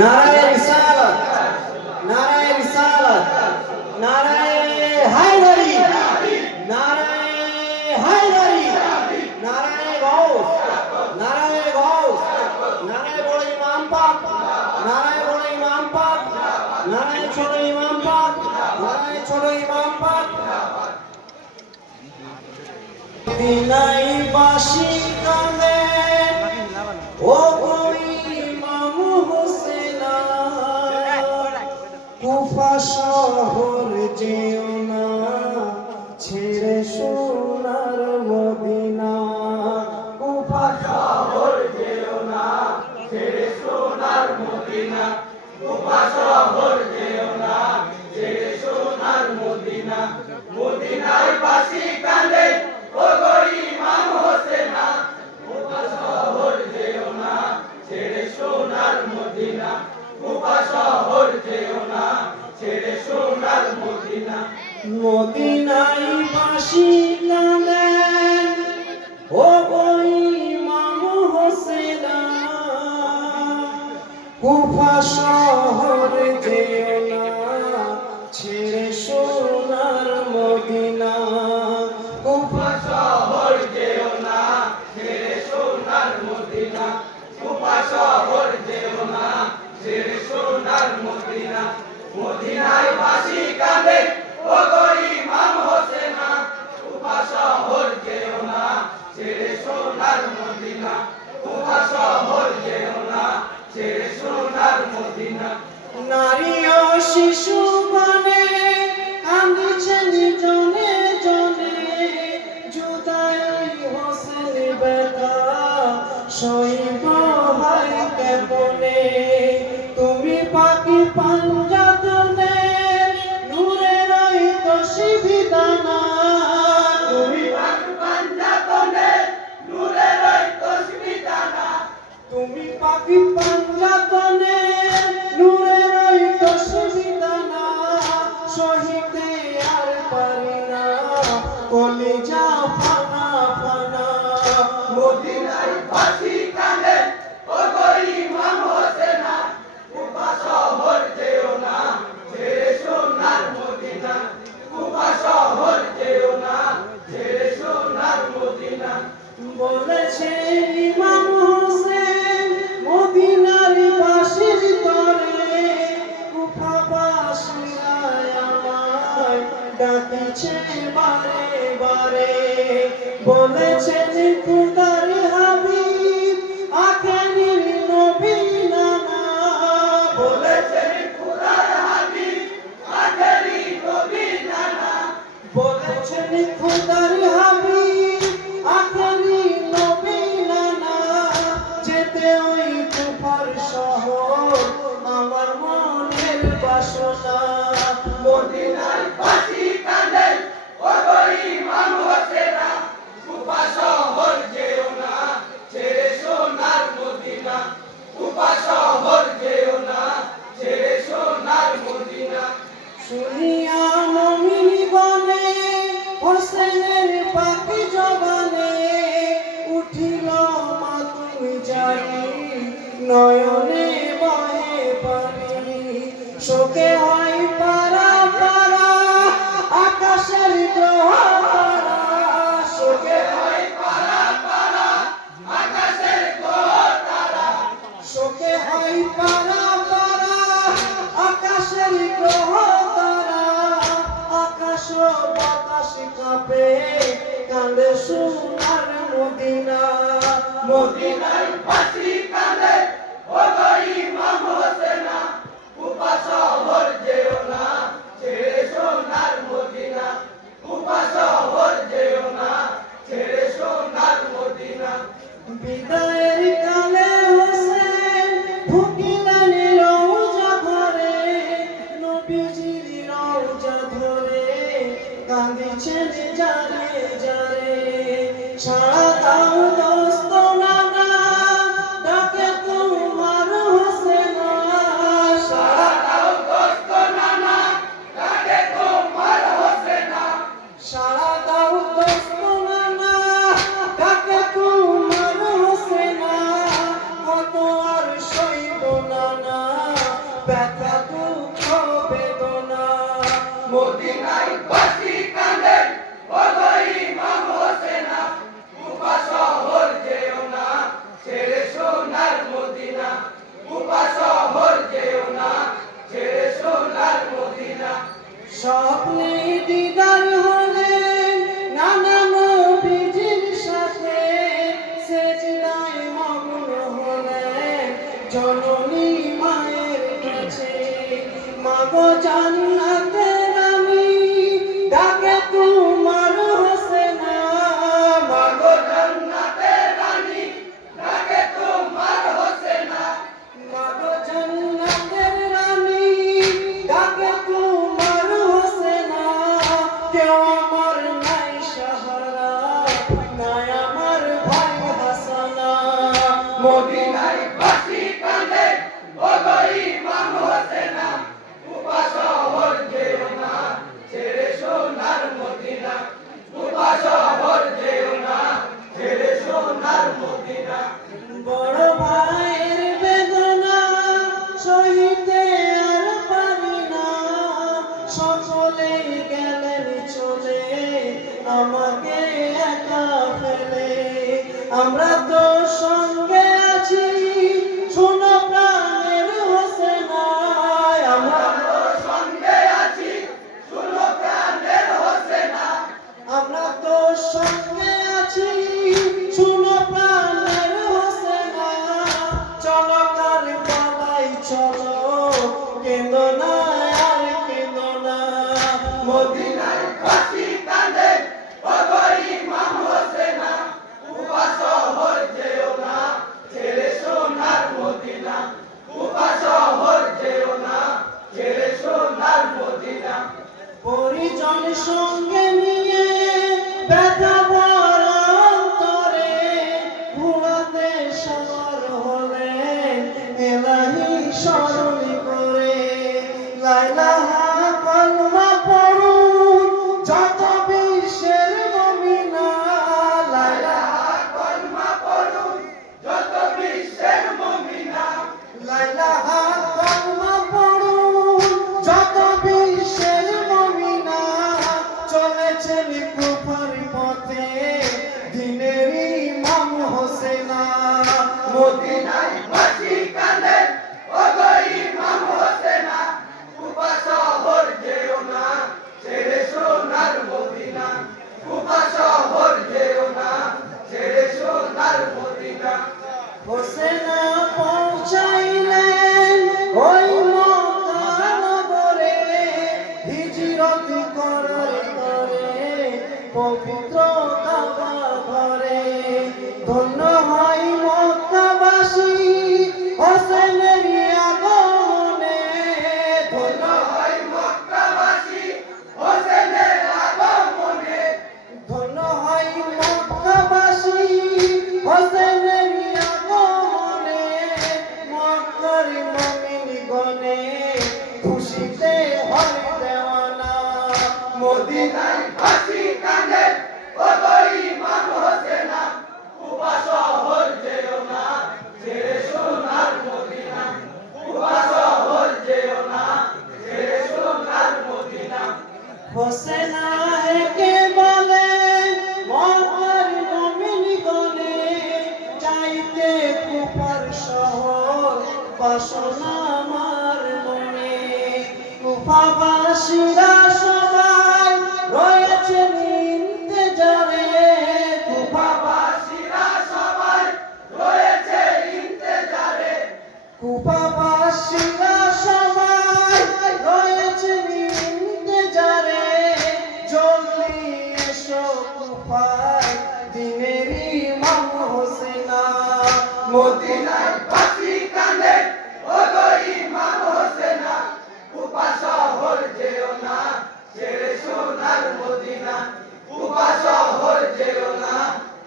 নারায়ে রিসালাত, নারায়ে রিসালাত, নারায়ে হায়দারি, নারায়ে হায়দারি, নারায়ে গাউস, নারায়ে গাউস, নারায়ে বড় ইমাম পাক, নারায়ে বড় ইমাম পাক, নারায়ে ছোট ইমাম পাক, নারায়ে ছোট ইমাম পাক। দিনাই বাসি কাঁদে ও ইমাম হোসেনা, কুফা শহর যেও না ছেড়ে সোনার মদিনা, কুফা শহর যেও না ছেড়ে সোনার মদিনা, কুফা শহর যেও না ছেড়ে সোনার মদিনা। মদিনায় বাসি কাঁদে ও ইমাম হোসেনা, কুফা শহর যেও না ছেড়ে সোনার মদিনা, কুফা শহর যেও না ছেড়ে সোনার মদিনা। মদিনায় বাসি কাঁদে ও ইমাম হোসেনা, কুফা শহর যেও না ছেড়ে সোনার মদিনা, কুফা শহর যেও না ছেড়ে সোনার মদিনা, কুফা শহর যেও না ছেড়ে সোনার মদিনা। মদিনায় বাসি কাঁদে ও ইমাম হোসেনা, কুফা শহর যেও না ছেড়ে সোনার মদিনা, কুফা শহর যেও না ছেড়ে সোনার মদিনা। নারী ও শিশু গানে কাঁদছেন জনে জনে, জুদাই হোসেন ব্যথা সইব হয় কেমনে। তুমি পাখি পাঞ্জাতনে নূরের তসবি দানা, তুমি পাখি পাঞ্জাতনে নূরের তসবি দানা, তুমি পাখি পাঞ্জাতনে নূরের তসবি দানা, সহিতে আর পারি না কলিজা ফানা ফানা। মদিনায় বাসি কাঁদে ও ইমাম হোসেনা, কুফা শহর যেও না ছেড়ে সোনার মদিনা, কুফা শহর যেও না ছেড়ে সোনার মদিনা। বলেছে ইমাম হোসেন মদিনার বাসির তরে, কুফাবাসীরা আমায় ডাকিছে বারে বারে। বলেছেন খুদার হাবিব আখেরি নবী নানা, বলেছেন খুদার হাবিব আখেরি নবী নানা, বলেছেন খুদার হাবিব আখেরি নবী নানা। যেতে ওই কুফার শহর আমার মনের বাসনা। মদিনায় বাসি কাঁদে ও ইমাম হোসেনা, কুফা শহর যেও না ছেড়ে সোনার মদিনা, কুফা শহর যেও না ছেড়ে সোনার মদিনা। শুনিয়া মুমিন বনে হোসেনের পাখি জবানে, উঠিল মাতুম জারি নয়নে বহে পানি। শোকে হয় পারা পারা আকাশের গ্রহ তারা, শোকে হয় পারা পারা আকাশের গ্রহ তারা, শোকে হয় পারা পারা আকাশের গ্রহ তারা। আকাশ বাতাস কাঁপে কাঁদে সোনার মদিনা। মদিনায় বাসি কাঁদে ও ইমাম হোসেনা, কুফা শহর যেও না ছেড়ে সোনার মদিনা, কুফা শহর যেও না ছেড়ে সোনার মদিনা। বিদায়ের কালে হোসেন ঢুকিলেন রওজা ঘরে, নবীজির রওজা ধরে কাঁদিছেন জারে জারে। সারা দাও দোস্ত নানা ডাকে তোমার হোসেনা, সারা দাও দোস্ত নানা ডাকে তোমার হোসেনা, সারা দাও দোস্ত নানা ডাকে তোমার হোসেনা। কত আর সইব না জননী মায়ের কাছে। মাগো জান্নাতের রানী ডাকে তোমার হোসেনা, মাগো জান্নাতের রানী ডাকে তোমার হোসেনা, মাগো জান্নাতের রানী ডাকে তোমার হোসেনা। কেউ আমার নাই সাহারা, নাই আমার ভাই হাসানা। মদিনায় বাসি কাঁদে ওগো ইমাম হোসেনা, কুফা শহর যেও না ছেড়ে সোনার মদিনা, কুফা শহর যেও না ছেড়ে সোনার মদিনা। বড় ভাইয়ের বেদনা সহিতে আর পারি না, সকলে গেলেন চলে আমাকে একা ফেলে। আমরা তো সঙ্গে আছি শোনো প্রাণের হোসেনা, আমরা তো সঙ্গে আছি শোনো প্রাণের হোসেনা, আমরা তো সঙ্গে আছি শোনো প্রাণের হোসেনা। চলো কারবালায় চলো, কেঁদো না আর কেঁদো না। মদিনায় বাসি কাঁদে ওগো ইমাম হোসেনা, কুফা শহর যেও না ছেড়ে সোনার মদিনা, কুফা শহর যেও না ছেড়ে সোনার মদিনা। পরিজন সঙ্গে নিয়ে ব্যথা ভরা অন্তরে ভুলাতে সবার হলেন এলাহি স্মরণ করে। লা ইলাহা কালমা পড়ুন যত বিশ্বের মুমিনা, লা ইলাহা কালমা পড়ুন যত বিশ্বের মুমিনা, লা ইলাহা কালমা পড়ুন যত বিশ্বের মুমিনা। চলেছেন কুফার পথে দিনের ইমাম হোসেনা। মদিনায় বাসি কাঁদে ওগো ইমাম হোসেনা, কুফা শহর যেও না ছেড়ে সোনার মদিনা, কুফা শহর যেও না ছেড়ে সোনার মদিনা। হোসেনা পৌঁছাইলেন ওই মক্কা নগরে, হিজরত করার তরে পবিত্র কাবা ঘরে। ধন্য হয় মক্কাবাসী হোসেনের আগমনে, ধন্য হয় মক্কাবাসী হোসেনের আগমনে, ধন্য হয় মক্কাবাসী হোসেনের আগমনে। মক্কার মুমিনগণে খুশিতে হয় দেওয়ানা। মদিনায় বাসি কাঁদে ওগো ইমাম হোসেনা, কুফা শহর যেও না ছেড়ে সোনার মদিনা, কুফা শহর যেও না ছেড়ে সোনার মদিনা। হোসেনা একে বলে মক্কার মুমিনগণে, চাইতে কুফার শহর বাসনা আমার মনে। কুফাবাসীরা সবাই রয়েছেন ইন্তেজারে, কুফাবাসীরা সবাই রয়েছে ইন্তেজারে, কুফাবাসীরা সবাই রয়েছেন ইন্তেজারে। জলদি এসো কুফায় দিনের ইমাম হোসেনা। মদিনায় বাসি কাঁদে ওগো ইমাম হোসেনা, কুফা শহর যেও না ছেড়ে সোনার মদিনা, কুফা শহর যেও না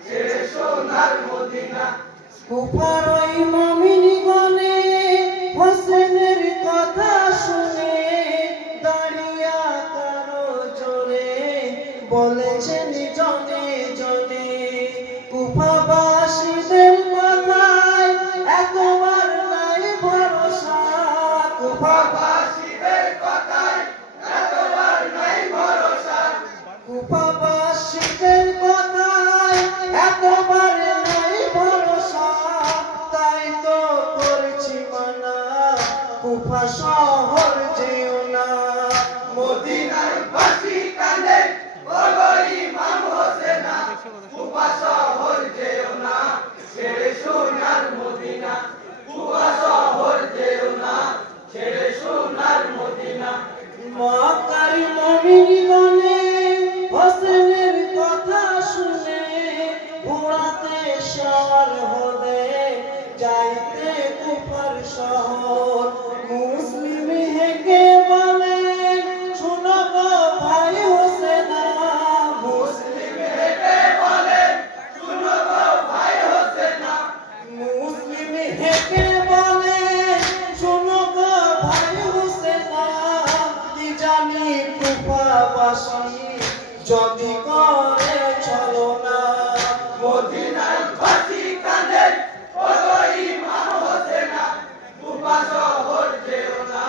ছেড়ে সোনার মদিনা। কুফার ওই মুমিনগণে হোসেনের কথা শুনে দাঁড়িয়া কারো জোরে বলেছেন জনে জনে। কুফাবাসীদের কথায় এতবার নাই ভরসা, কুফাবাসীদের কথায় এতবার নাই ভরসা, কুফাবাসীদের কথায় এতবার নাই ভরসা। তাই তো করছি মানা, কুফা শহর যেও না। মদিনায় বাসি কাঁদে ওগো ইমাম হোসেনা, কুফা শহর যেও না ছেড়ে সোনার মদিনা, কুফা শহর বাসি যদি করে চলো না মদিনায় ফাঁসি কাঁদে ওগো ইমাম হোসেনা কুফা শহর যেও না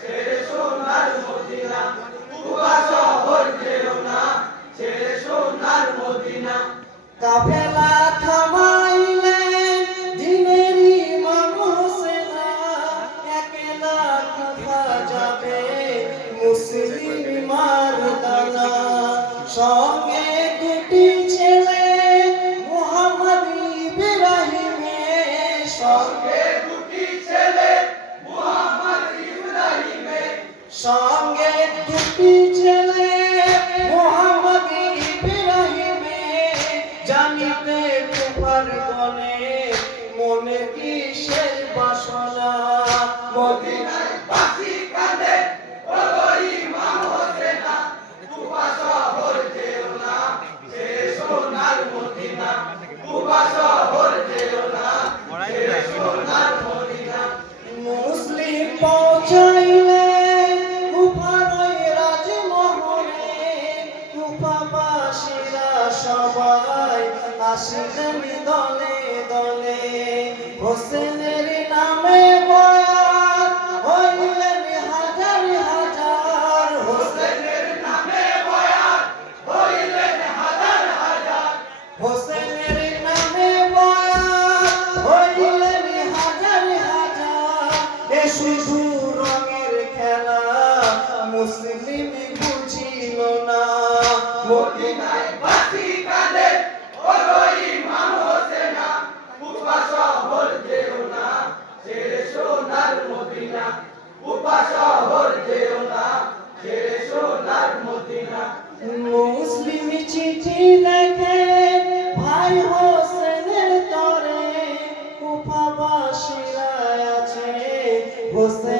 ছেড়ে সোনার মদিনা কুফা শহর যেও না ছেড়ে সোনার মদিনা কাফেলা থামাইলেন দিনের ইমাম হোসেনা একলা কুফা যাবে মুসলিম মারদানা সঙ্গে দুটি ছেলে মুহাম্মদ ইব্রাহিমের সঙ্গে দুটি ছেলে মুহাম্মদ ইব্রাহিমের সঙ্গে দুটি ছেলে মুহাম্মদ ইব্রাহিমের জানিতে কুফার গনে মনে কিসের বাসনা মদিনায় ফাঁসি কাঁদে ওগো ইমাম হোসেনা কুফা শহর যেও না ছেড়ে সোনার মদিনা কুফা শহর যেও না ছেড়ে সোনার মদিনা মুসলিম পৌঁছাইলেন কুফার ওই রাজমহলে কুফাবাসীরা সবাই আসিলেন দলে দলে হোসেনের নামে বয়াত হইলেন হাজার হাজার হোসেনের নামে বয়াত হইলেন হাজার হাজার হোসেনের নামে বয়াত হইলেন হাজার হাজার এ শুধু রঙের খেলা মুসলিম বুঝিল না মদিনায় ফাঁসি কাঁদে ওগো ইমাম হোসেনা কুফা শহর যেও না ছেড়ে সোনার মদিনা কুফা শহর যেও না ছেড়ে সোনার মদিনা মুসলিম চিঠি লেখে ভাই হোসেনের তরে কুফাবাসীরা আছে হোসেন